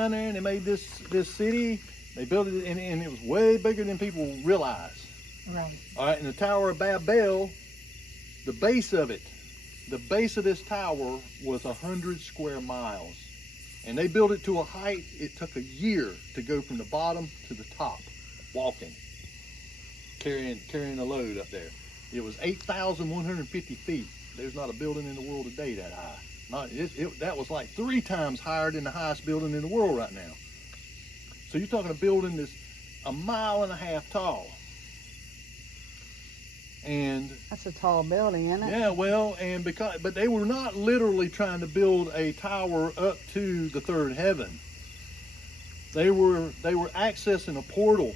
down there and they made this city. They built it, and it was way bigger than people realize. Right. All right, and the Tower of Babel, the base of this tower was 100 square miles. And they built it to a height, it took a year to go from the bottom to the top, walking, carrying a load up there. It was 8,150 feet. There's not a building in the world today that high. That was like 3 times higher than the highest building in the world right now. So you're talking a building that's 1.5 miles tall. And that's a tall building, isn't it? Yeah, well, but they were not literally trying to build a tower up to the third heaven. They were accessing a portal.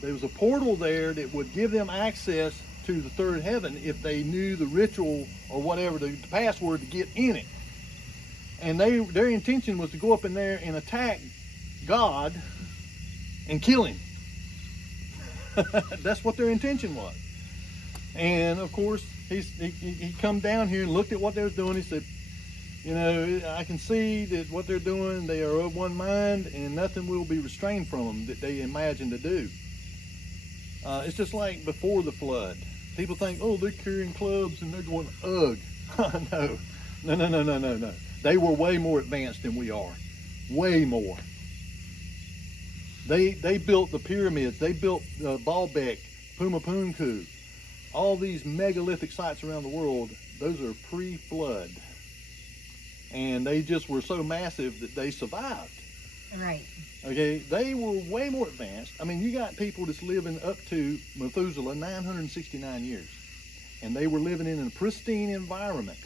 There was a portal there that would give them access to the third heaven if they knew the ritual or whatever, the password to get in it. And their intention was to go up in there and attack God and kill him. That's what their intention was. And of course, he come down here and looked at what they was doing. He said, you know, I can see that what they're doing, they are of one mind, and nothing will be restrained from them that they imagine to do. It's just like before the flood. People think, oh, they're carrying clubs and they're going, ugh. No. They were way more advanced than we are. Way more. They built the pyramids. They built Baalbek, Pumapunku. All these megalithic sites around the world, those are pre-flood. And they just were so massive that they survived. Right. Okay, they were way more advanced. I mean, you got people that's living up to Methuselah 969 years. And they were living in a pristine environment.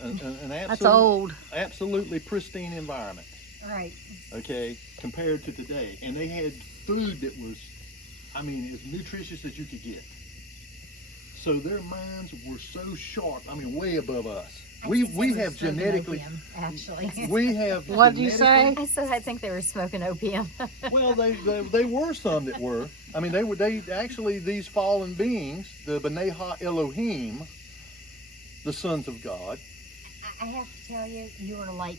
That's old. Absolutely pristine environment. Right. Okay, compared to today. And they had food that was, I mean, as nutritious as you could get. So their minds were so sharp, I mean, way above us. We have genetically, opium, actually. We have. What did you say? I said I think they were smoking opium. Well, they were some that were. I mean, they actually, these fallen beings, the B'nai Ha-Elohim, the sons of God. I have to tell you, you are like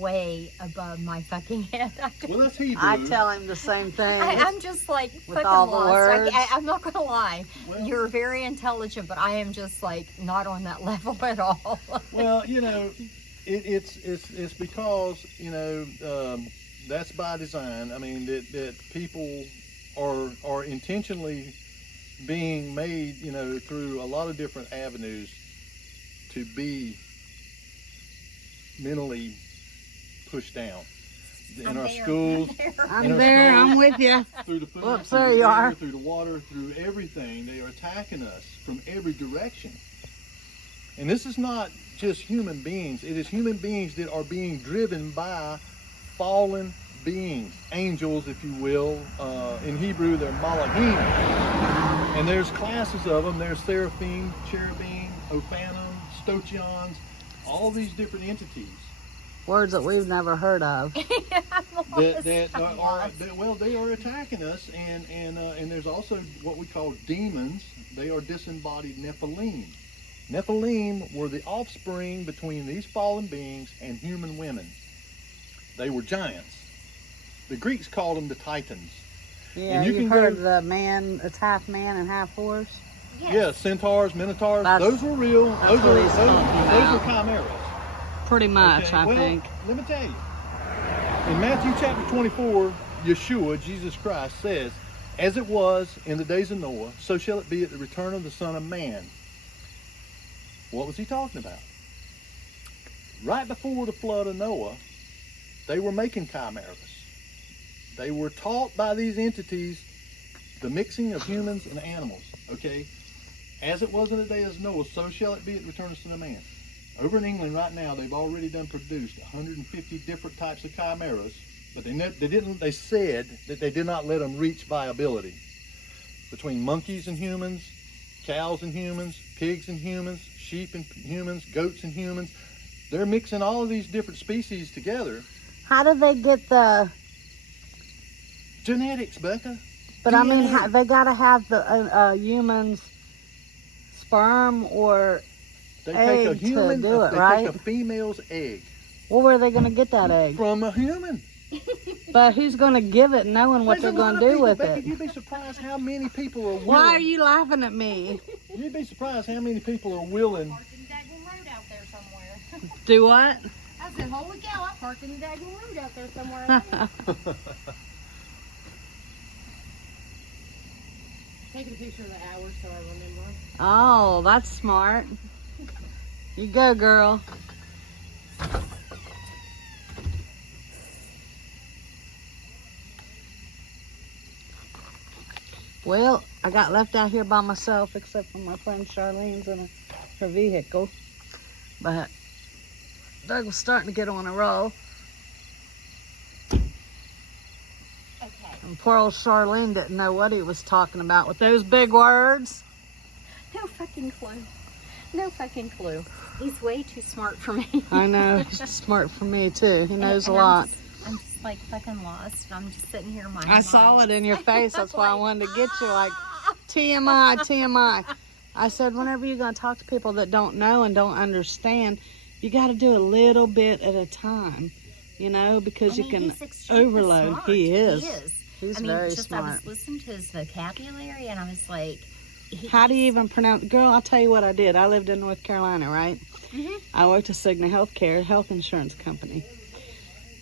way above my fucking head. Well, that's Hebrew. I tell him the same thing. I'm just like with fucking all the lost. words. I'm not gonna lie. Well, You're very intelligent, but I am just like not on that level at all. Well, you know, it's because, you know, that's by design. I mean, that people are intentionally being made, you know, through a lot of different avenues to be mentally pushed down in our schools. I'm there. I'm with you. Through the food, Whoops, through there the you air, are. through the water, through everything. They are attacking us from every direction. And this is not just human beings. It is human beings that are being driven by fallen beings, angels, if you will. In Hebrew, they're malachim. And there's classes of them. There's seraphim, cherubim, ophanim, stoichions, all these different entities. Words that we've never heard of. They are attacking us, and there's also what we call demons. They are disembodied Nephilim. Nephilim were the offspring between these fallen beings and human women. They were giants. The Greeks called them the Titans. Yeah, and you've heard the man, it's half man and half horse. Yes. Yeah, centaurs, minotaurs, That's- those were real. that's Those what are he's talking about. chimeras. Pretty much, Okay, I well, think. let me tell you. In Matthew chapter 24, Yeshua, Jesus Christ, says, as it was in the days of Noah, so shall it be at the return of the Son of Man. What was he talking about? Right before the flood of Noah, they were making chimeras. They were taught by these entities the mixing of humans and animals, okay? As it was in the days of Noah, so shall it be at the return of the Son of Man. Over in England right now, they've already produced 150 different types of chimeras, but they said that they did not let them reach viability. Between monkeys and humans, cows and humans, pigs and humans, sheep and humans, goats and humans, they're mixing all of these different species together. How do they get the... Genetics, Becca. But DNA. I mean, they got to have the human's sperm or They egg take a human, to do it, they right? take a female's egg, Well, where are they going to get that egg? From a human. But who's going to give it knowing what There's they're a lot going to of do people, with Becky, it? you'd be surprised how many people are willing. Why are you laughing at me? You'd be surprised how many people are willing. Parked in the daggone road out there somewhere. Do what? I said, holy cow, I parked in the daggone road out there somewhere. Taking a picture of the hour so I remember. Oh, that's smart. You go, girl. Well, I got left out here by myself except for my friend Charlene's in her vehicle. But Doug was starting to get on a roll. Okay. And poor old Charlene didn't know what he was talking about with those big words. No fucking clue. No fucking clue. He's way too smart for me. I know, he's smart for me too. He knows a And lot. I'm just like fucking lost. I'm just sitting here minding. I saw it in your face. That's why I wanted to get you like TMI, TMI. I said, whenever you're going to talk to people that don't know and don't understand, you got to do a little bit at a time, you know, because you can he's extremely overload. smart. He is. He's very just, smart. I was listening to his vocabulary and I was like, How do you even pronounce? Girl, I'll tell you what I did. I lived in North Carolina, right? Mhm. I worked at Cigna Healthcare, health insurance company.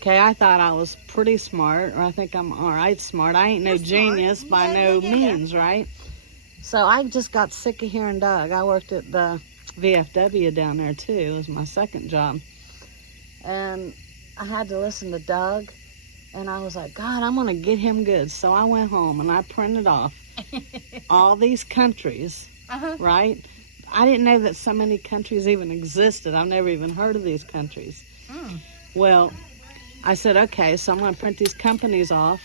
Okay, I thought I was pretty smart, or I think I'm all right smart. I ain't no You're smart. genius by Yeah, no yeah. means, right? So I just got sick of hearing Doug. I worked at the VFW down there too. It was my second job. And I had to listen to Doug, and I was like, God, I'm going to get him good. So I went home and I printed off all these countries, Uh-huh. right? I didn't know that so many countries even existed. I've never even heard of these countries. Mm. Well, I said, okay, so I'm going to print these companies off,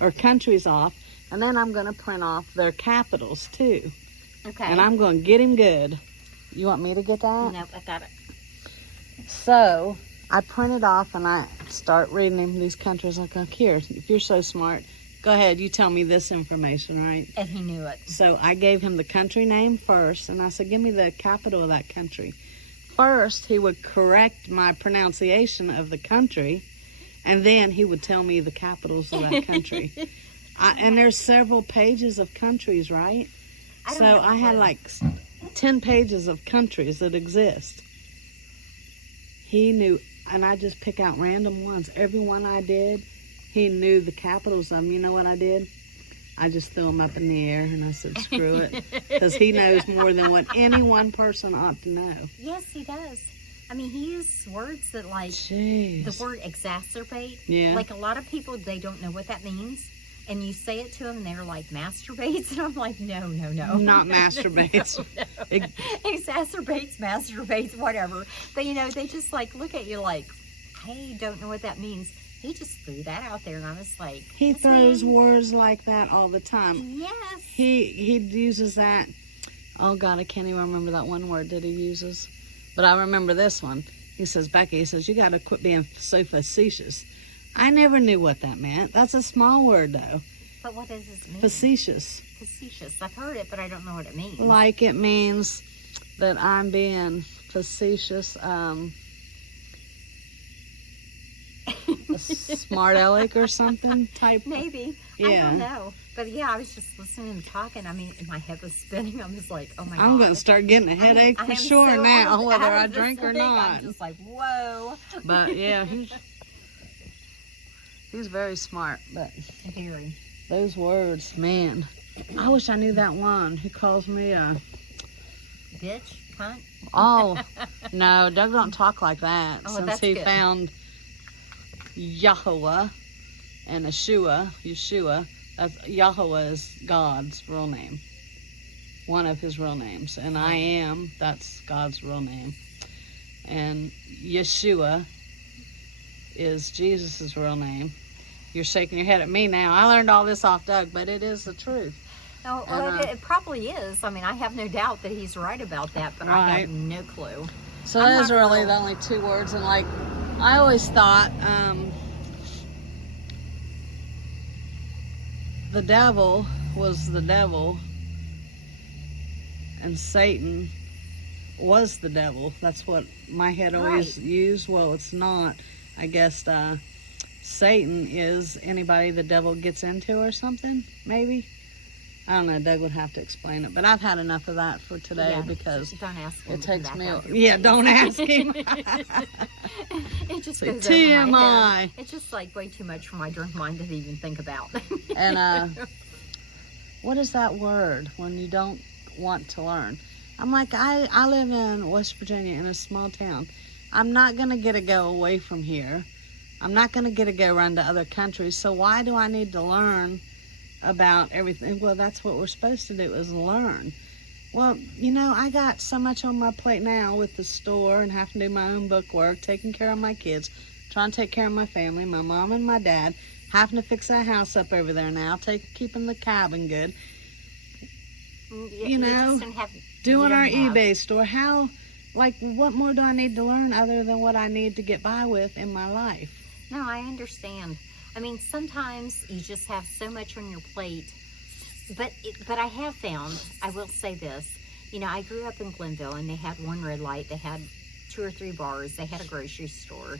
or countries off, and then I'm going to print off their capitals too. Okay. And I'm going to get him good. You want me to get that? Nope, I got it. So I print it off and I start reading him these countries. Like, okay, here, if you're so smart, go ahead, you tell me this information, right? And he knew it. So I gave him the country name first, and I said, give me the capital of that country. First, he would correct my pronunciation of the country, and then he would tell me the capitals of that country. And there's several pages of countries, right? I don't So have a I had clue. like 10 pages of countries that exist. He knew, and I just pick out random ones. Every one I did, he knew the capitals of them. You know what I did? I just threw them up in the air and I said, screw it. Because he knows more than what any one person ought to know. Yes, he does. I mean, he uses words that like Jeez. the word exacerbate. Yeah. Like a lot of people, they don't know what that means. And you say it to them and they're like, masturbates. And I'm like, no. Not masturbates. No. Exacerbates, masturbates, whatever. But you know, they just like look at you like, I don't know what that means. He just threw that out there and I was like, He this throws man- words like that all the time. Yes. He uses that. Oh God, I can't even remember that one word that he uses. But I remember this one. He says, Becky, he says, you got to quit being so facetious. I never knew what that meant. That's a small word though. But what does this mean? Facetious. Facetious. I've heard it, but I don't know what it means. Like it means that I'm being facetious. A smart aleck or something type. Maybe. I Yeah. don't know. But yeah, I was just listening and talking. I mean, my head was spinning. I was like, oh my God. I'm going to start getting a headache I for am sure so now, out of- whether out I of this drink or thing. not. I'm just like, whoa. But yeah, he's very smart. But Very. those words, man, I wish I knew that one. He calls me a. Bitch, cunt. Oh no, Doug don't talk like that Oh, since that's he good. found Yahweh and Yeshua. That's Yahweh is God's real name, one of his real names, and I am, that's God's real name, and Yeshua is Jesus's real name. You're shaking your head at me now. I learned all this off Doug, but it is the truth. No, And, well, it probably is. I mean, I have no doubt that he's right about that, but I Right. have no clue. So I'm those not are really real- the only two words, and like I always thought the devil was the devil and Satan was the devil. That's what my head always used. Well, it's not. I guess Satan is anybody the devil gets into or something, maybe. I don't know. Doug would have to explain it. But I've had enough of that for today because don't ask him it takes me... Yeah, don't ask him. It just goes TMI. over my head. It's just like way too much for my drunk mind to even think about. And what is that word when you don't want to learn? I'm like, I live in West Virginia in a small town. I'm not going to get to go away from here. I'm not going to get to go run to other countries. So why do I need to learn about everything? Well, that's what we're supposed to do, is learn. Well, I got so much on my plate now with the store and having to do my own book work, taking care of my kids, trying to take care of my family, my mom and my dad, having to fix that house up over there now, keeping the cabin good. Doing our eBay store. What more do I need to learn other than what I need to get by with in my life? No, I understand. I mean, sometimes you just have so much on your plate. But I have found, I will say this, I grew up in Glenville, and they had one red light, they had 2 or 3 bars, they had a grocery store,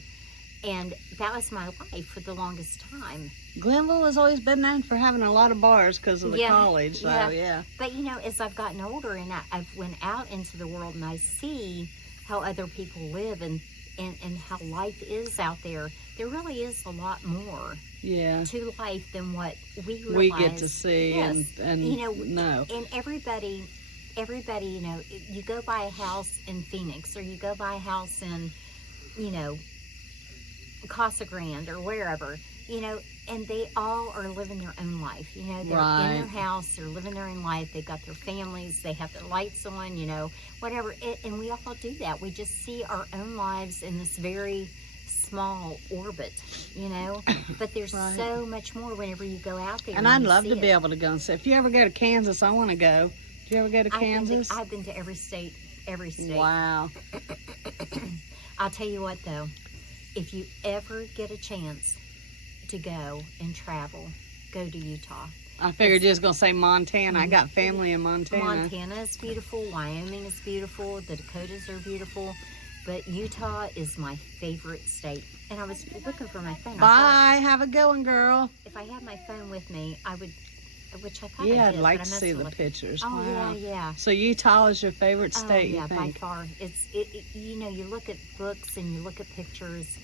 and that was my life for the longest time. Glenville has always been known for having a lot of bars because of the college, so yeah. But as I've gotten older and I've went out into the world and I see how other people live and how life is out there, there really is a lot more to life than what we realize. We get to see and know. And everybody, you go buy a house in Phoenix, or you go buy a house in, Casa Grande or wherever, and they all are living their own life. They're in their house, they're living their own life, they've got their families, they have their lights on, whatever. And we all do that. We just see our own lives in this very small orbit, but there's so much more whenever you go out there. And I'd love to be able to go and say, if you ever go to Kansas, I want to go. Do you ever go to Kansas? I've been to every state. Wow. I'll tell you what, though, if you ever get a chance to go and travel, go to Utah. I figured you was going to say Montana. I got family in Montana. Montana is beautiful. Wyoming is beautiful. The Dakotas are beautiful. But Utah is my favorite state. And I was looking for my phone. Bye. Have a going, girl. If I had my phone with me, I would, which I thought I did. Yeah, I'd like to see the pictures. Oh, wow. yeah. So Utah is your favorite state, you think? By far. You look at books and you look at pictures,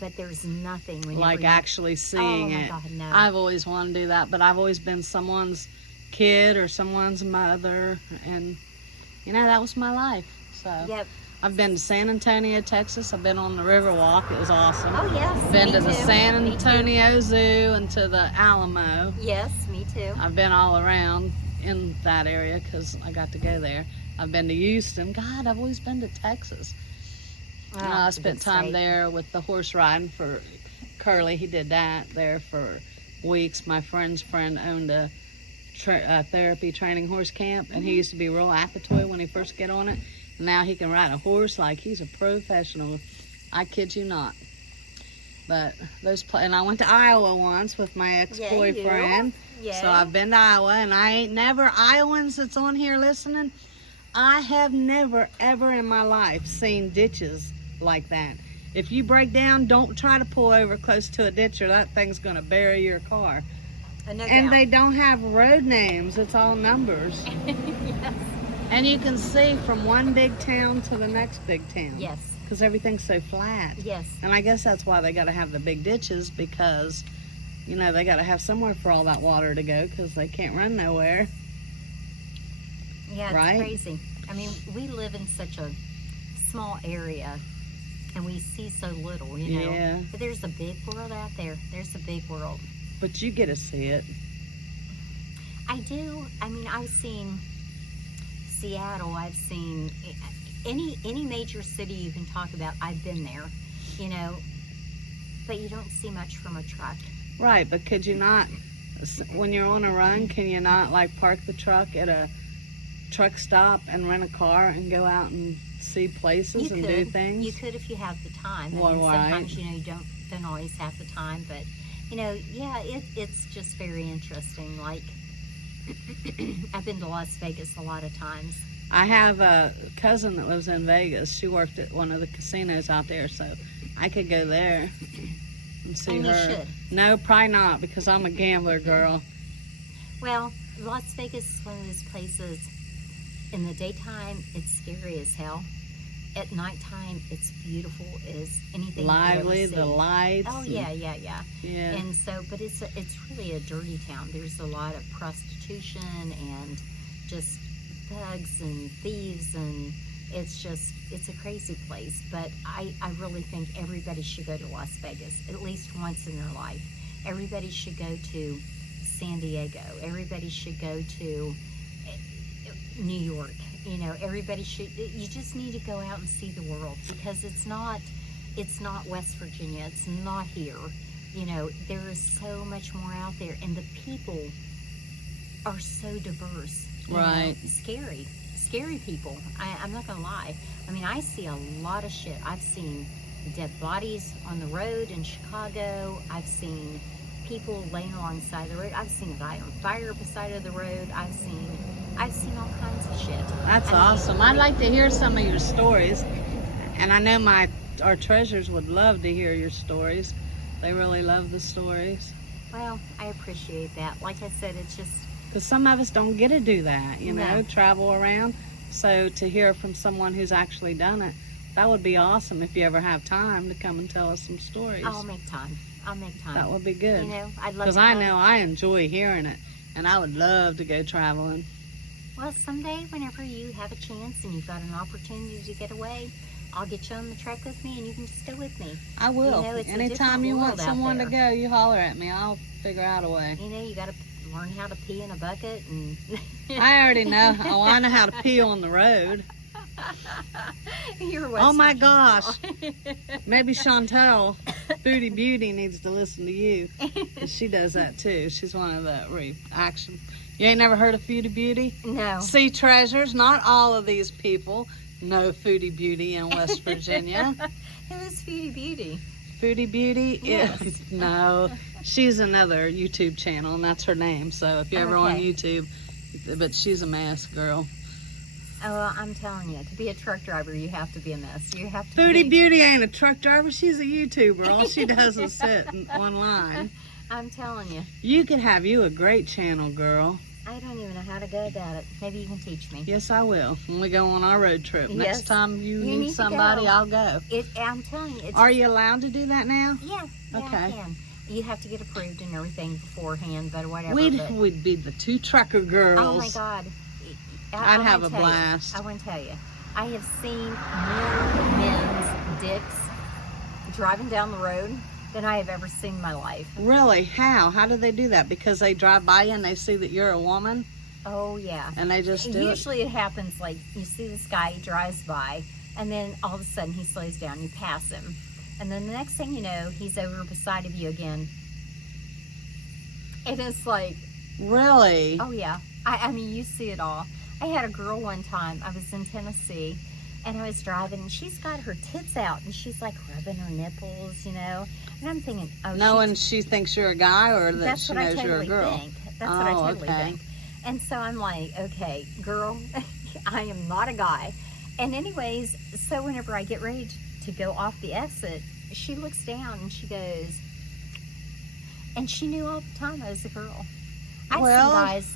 but there's nothing like actually seeing it. God, no. I've always wanted to do that, but I've always been someone's kid or someone's mother, and that was my life. So yep. I've been to San Antonio, Texas. I've been on the Riverwalk. It was awesome. Oh yes. Been to the San Antonio Zoo and to the Alamo. Yes, me too. I've been all around in that area because I got to go there. I've been to Houston. God, I've always been to Texas. I spent time there with the horse riding for Curly. He did that there for weeks. My friend's friend owned a therapy training horse camp, and he used to be real appetoy when he first get on it. Now he can ride a horse like he's a professional. I kid you not. But and I went to Iowa once with my ex-boyfriend. Yeah. So I've been to Iowa, and I ain't never, Iowans that's on here listening, I have never, ever in my life seen ditches like that. If you break down, don't try to pull over close to a ditch, or that thing's going to bury your car. And they don't have road names. It's all numbers. Yes. And you can see from one big town to the next big town. Yes. Because everything's so flat. Yes. And I guess that's why they got to have the big ditches, because, they got to have somewhere for all that water to go, because they can't run nowhere. Yeah, it's crazy. I mean, we live in such a small area, and we see so little, Yeah. But there's a big world out there. There's a big world. But you get to see it. I do. I mean, I've seen Seattle. I've seen any major city you can talk about. I've been there, but you don't see much from a truck. Right, but could you not, when you're on a run, can you not park the truck at a truck stop and rent a car and go out and see places and do things? You could if you have the time. Well, sometimes you don't always have the time, but it's just very interesting. Like I've been to Las Vegas a lot of times. I have a cousin that lives in Vegas. She worked at one of the casinos out there, so I could go there and see And her. you should. No, probably not, because I'm a gambler, girl. Well, Las Vegas is one of those places, in the daytime, it's scary as hell. At nighttime, it's beautiful as anything Lively, you've ever the seen. lights. Oh, yeah. Yeah. And so, but it's really a dirty town. There's a lot of prostitution and just thugs and thieves, and it's a crazy place. But I really think everybody should go to Las Vegas at least once in their life. Everybody should go to San Diego. Everybody should go to New York. You know, everybody should. You just need to go out and see the world, because it's not West Virginia. It's not here. You know, there is so much more out there, and the people are so diverse. You Right. know, scary people. I'm not gonna lie. I mean, I see a lot of shit. I've seen dead bodies on the road in Chicago. I've seen people laying alongside the road. I've seen a guy on fire beside of the road. I've seen all kinds of shit. That's I mean, awesome. I'd like to hear some of your stories, and I know our treasures would love to hear your stories. They really love the stories. Well, I appreciate that. Like I said, it's just, Because some of us don't get to do that, you know, No. travel around. So to hear from someone who's actually done it, that would be awesome if you ever have time to come and tell us some stories. I'll make time. That would be good. You know, I'd love Because to. I know I enjoy hearing it, and I would love to go traveling. Well, someday, whenever you have a chance and you've got an opportunity to get away, I'll get you on the truck with me, and you can just go with me. I will. You know, it's a Anytime different you want world out someone to there. go, you holler at me. I'll figure out a way. You know, you got to learn how to pee in a bucket, and I already know. Oh, I know how to pee on the road. You're West Oh my Virginia gosh. girl. Maybe Chantel, Foodie Beauty, needs to listen to you. 'Cause she does that too. She's one of the reaction. You ain't never heard of Foodie Beauty? No. See, treasures, not all of these people know Foodie Beauty in West Virginia. Who's Foodie Beauty? Foodie Beauty? Yes. No, she's another YouTube channel, and that's her name. So if you're ever on Okay. YouTube, but she's a mess, girl. Oh, well, I'm telling you, to be a truck driver, you have to be a mess. You have to Foodie be. Beauty ain't a truck driver. She's a YouTuber. All she does is sit online. I'm telling you. You could have you a great channel, girl. I don't even know how to go about it. Maybe you can teach me. Yes, I will. When we go on our road trip. Yes. Next time you You need need to somebody, go. I'll go. I'm telling you. It's, Are you allowed to do that now? yeah, I Okay. can. You have to get approved and everything beforehand, but whatever. but- We'd be the two trucker girls. Oh my God. I'd have a wanna tell you, blast. I want to tell you. I have seen more men's dicks driving down the road than I have ever seen in my life. Really? How? How do they do that? Because they drive by you and they see that you're a woman Oh, yeah. and they just do it? Usually it happens like you see this guy, he drives by, and then all of a sudden he slows down, you pass him. And then the next thing you know, he's over beside of you again. And it's like, Really? oh yeah. I mean, you see it all. I had a girl one time, I was in Tennessee, and I was driving, and she's got her tits out, and she's like rubbing her nipples, you know. And I'm thinking, oh, Knowing she thinks you're a guy or that that's she what I knows totally you're a girl? think. That's what I Oh, totally okay. think. And so I'm like, okay, girl, I am not a guy. And anyways, so whenever I get ready to go off the exit, she looks down and she goes, and she knew all the time I was a girl. I've Well- seen guys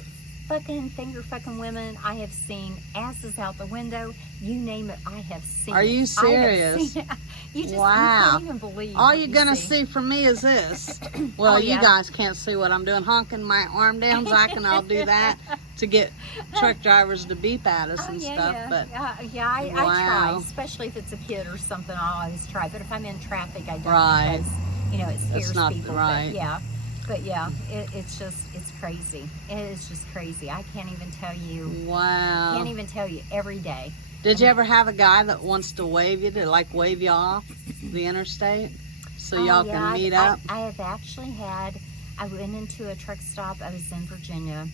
fucking finger fucking women. I have seen asses out the window. You name it, I have seen Are it. you I have serious? seen it. You just Wow. you can't even believe All what you're you gonna see. see from me is this. Well, Oh, you yeah. guys can't see what I'm doing. Honking my arm down, Zach, and I'll do that to get truck drivers to beep at us Oh, and yeah, stuff. yeah. But I try, Wow. especially if it's a kid or something. I'll always try. But if I'm in traffic, I don't Right. because it scares That's not people. right. But yeah, it's crazy. It is just crazy. I can't even tell you. wow. Can't even tell you every day. Did you ever have a guy that wants to wave you, to like wave you off the interstate so Oh, y'all yeah, can meet I up? have actually had. I went into a truck stop. I was in Virginia.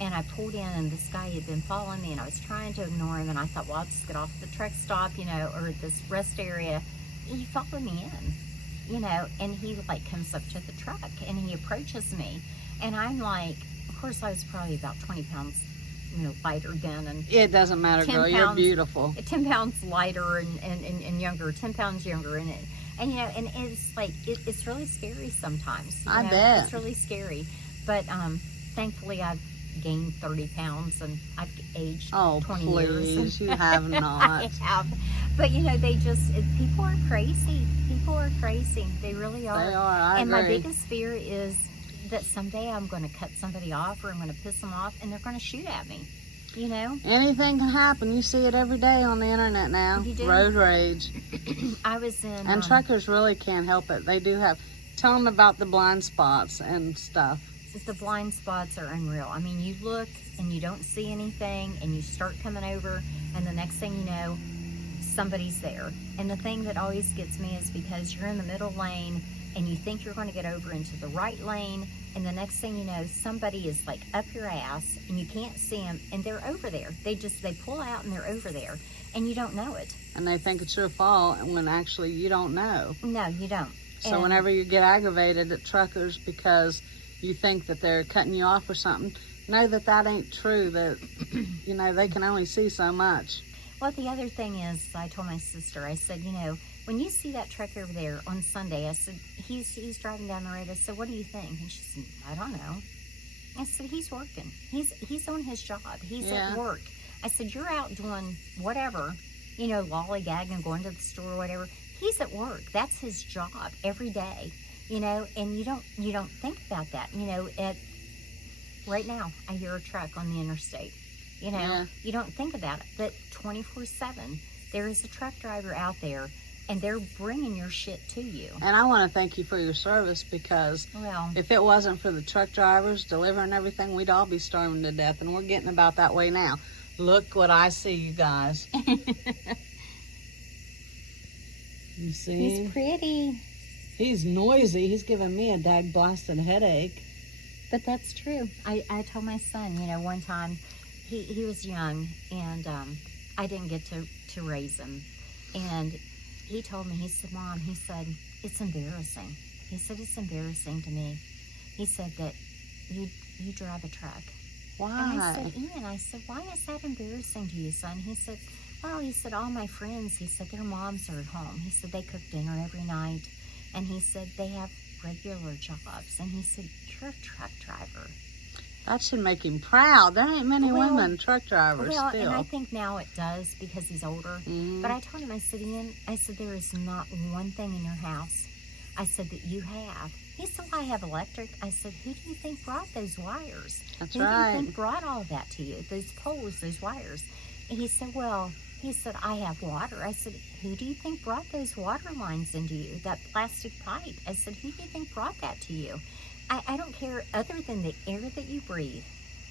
And I pulled in, and this guy had been following me, and I was trying to ignore him. And I thought, well, I'll just get off the truck stop, or this rest area. He followed me in, and he like comes up to the truck, and he approaches me. And I'm like, of course, I was probably about 20 pounds lighter then, and It doesn't matter, 10 girl. You're pounds- beautiful. 10 pounds lighter and younger, 10 pounds younger, and it's like it's really scary sometimes. I bet. It's really scary, but thankfully I've gained 30 pounds and I've aged 20 please, years. you have not. I have, but people are crazy. People are crazy. They really are. They are. I and agree. my biggest fear is that someday I'm going to cut somebody off, or I'm going to piss them off, and they're going to shoot at me. Anything can happen. You see it every day on the internet now. You do? Road rage. I was in. And truckers really can't help it. They do have. Tell them about the blind spots and stuff. The blind spots are unreal. I mean, you look and you don't see anything, and you start coming over, and the next thing you know, somebody's there. And the thing that always gets me is because you're in the middle lane and you think you're going to get over into the right lane, and the next thing you know, somebody is like up your ass and you can't see them, and they're over there. They pull out and they're over there, and you don't know it. And they think it's your fault, and when actually you don't know. No, you don't. So And- whenever you get aggravated at truckers because you think that they're cutting you off or something, know that ain't true. That they can only see so much. Well, the other thing is, I told my sister, I said, when you see that truck over there on Sunday, I said, he's driving down the road. I said, what do you think? And she said, I don't know. I said, he's working. He's on his job. He's at work. I said, you're out doing whatever, lollygagging, going to the store or whatever. He's at work. That's his job every day, and you don't think about that. Right now, I hear a truck on the interstate. You don't think about it, but 24/7, there is a truck driver out there, and they're bringing your shit to you. And I want to thank you for your service, because if it wasn't for the truck drivers delivering everything, we'd all be starving to death, and we're getting about that way now. Look what I see, you guys. You see? He's pretty. He's noisy. He's giving me a dag blasted headache. But that's true. I told my son, one time, he was young, and I didn't get to raise him. And he told me, he said, Mom, he said, it's embarrassing. He said, it's embarrassing to me. He said that you drive a truck. Why? And I said, Ian, why is that embarrassing to you, son? He said, well, all my friends, he said, their moms are at home. He said, they cook dinner every night. And he said, they have regular jobs. And he said, you're a truck driver. That should make him proud. There ain't many women truck drivers still. And I think now it does, because he's older. Mm-hmm. But I told him, I said, Ian, there is not one thing in your house, I said, that you have. He said, well, I have electric. I said, who do you think brought those wires? That's who right. do you think brought all that to you? Those poles, those wires. And he said, I have water. I said, who do you think brought those water lines into you? That plastic pipe. I said, who do you think brought that to you? I don't care, other than the air that you breathe,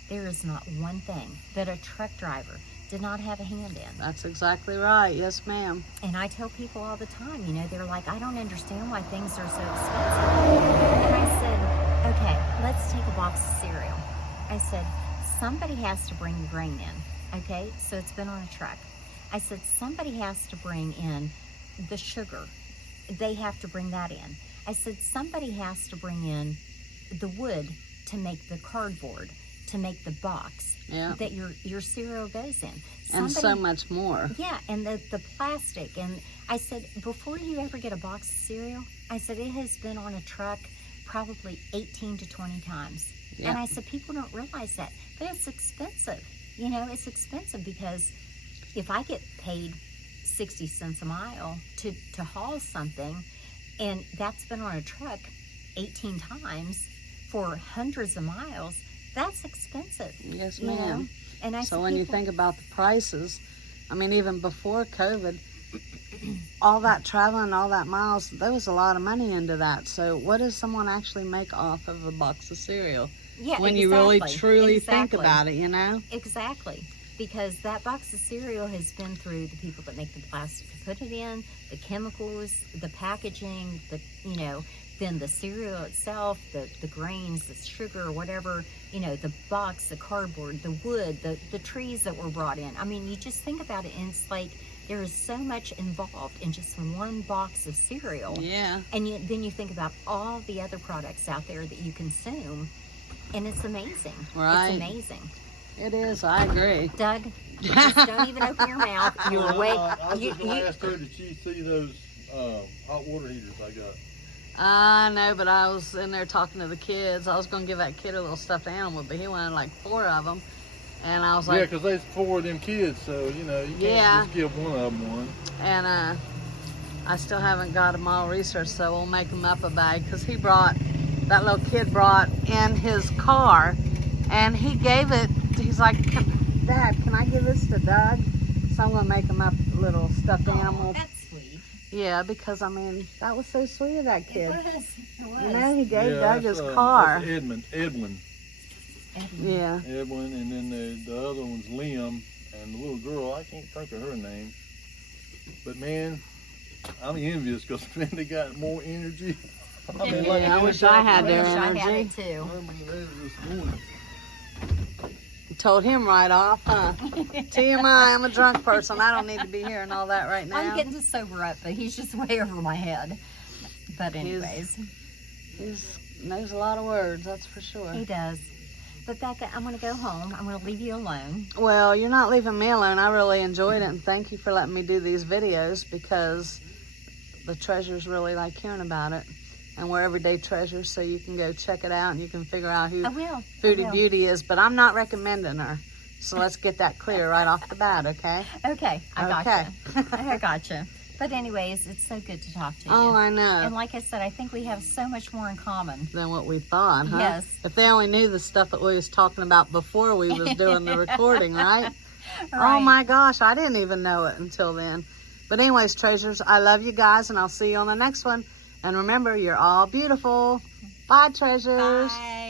there is not one thing that a truck driver did not have a hand in. That's exactly right. Yes, ma'am. And I tell people all the time, they're like, I don't understand why things are so expensive. And I said, okay, let's take a box of cereal. I said, somebody has to bring the grain in, okay? So it's been on a truck. I said, somebody has to bring in the sugar. They have to bring that in. I said, somebody has to bring in the wood to make the cardboard, to make the box that your cereal goes in. And so much more. Yeah, and the plastic. And I said, before you ever get a box of cereal, I said, it has been on a truck probably 18 to 20 times. Yeah. And I said, people don't realize that. But it's expensive. It's expensive, because if I get paid 60 cents a mile to haul something, and that's been on a truck 18 times for hundreds of miles, that's expensive. Yes, ma'am. And I So when you think about the prices, even before COVID, all that traveling, all that miles, there was a lot of money into that. So what does someone actually make off of a box of cereal? Yeah, when you really truly think about it, Exactly. Because that box of cereal has been through the people that make the plastic to put it in, the chemicals, the packaging, then the cereal itself, the grains, the sugar, whatever, the box, the cardboard, the wood, the trees that were brought in. You just think about it, and it's like there is so much involved in just one box of cereal. Yeah. And then you think about all the other products out there that you consume, and it's amazing. Right. It's amazing. It is. I agree. Doug, just don't even open your mouth. You're way. I was just going to ask her, did she see those hot water heaters I got? I know, but I was in there talking to the kids. I was going to give that kid a little stuffed animal, but he wanted like 4 of them. And I was like... Yeah, because there's 4 of them kids, so, you know, you can't just give one of them one. And I still haven't got them all researched, so we'll make them up a bag. Because that little kid brought in his car, and he gave it, he's like, Dad, can I give this to Doug? So I'm going to make him up a little stuffed animal. That's sweet. Yeah, because, I mean, that was so sweet of that kid. It was. You know, he gave Doug his car. That's Edwin. Yeah. Edwin, and then the other one's Liam, and the little girl, I can't think of her name. But man, I'm envious because man, they got more energy. I mean, Yeah, I wish I had their I had energy. it too. I mean, they're just going. Told him right off, huh? TMI, I'm a drunk person. I don't need to be hearing all that right now. I'm getting to sober up, but he's just way over my head. But anyways. He knows a lot of words, that's for sure. He does. But Becca, I'm going to go home. I'm going to leave you alone. Well, you're not leaving me alone. I really enjoyed it, and thank you for letting me do these videos because the treasures really like hearing about it. And we're everyday treasures, so you can go check it out and you can figure out who Foodie Beauty is. But I'm not recommending her. So let's get that clear right off the bat, okay? Okay, I gotcha. Okay. I gotcha. But anyways, it's so good to talk to you. Oh, I know. And like I said, I think we have so much more in common. Than what we thought, huh? Yes. If they only knew the stuff that we was talking about before we was doing the recording, right? Right. Oh my gosh, I didn't even know it until then. But anyways, treasures, I love you guys, and I'll see you on the next one. And remember, you're all beautiful. Bye, treasures. Bye.